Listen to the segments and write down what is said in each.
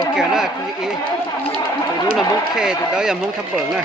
โอเคนะคุณอีดูน้ำมุกเคแลาวยังมุกทับเบิกนะ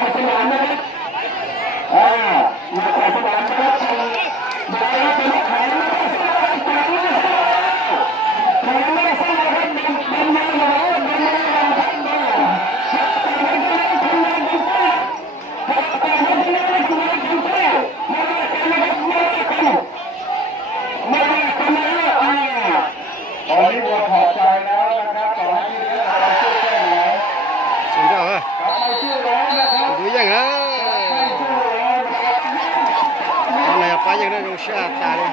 งเอ้ยเอาไหนไปยังได้ลงชาตาเลย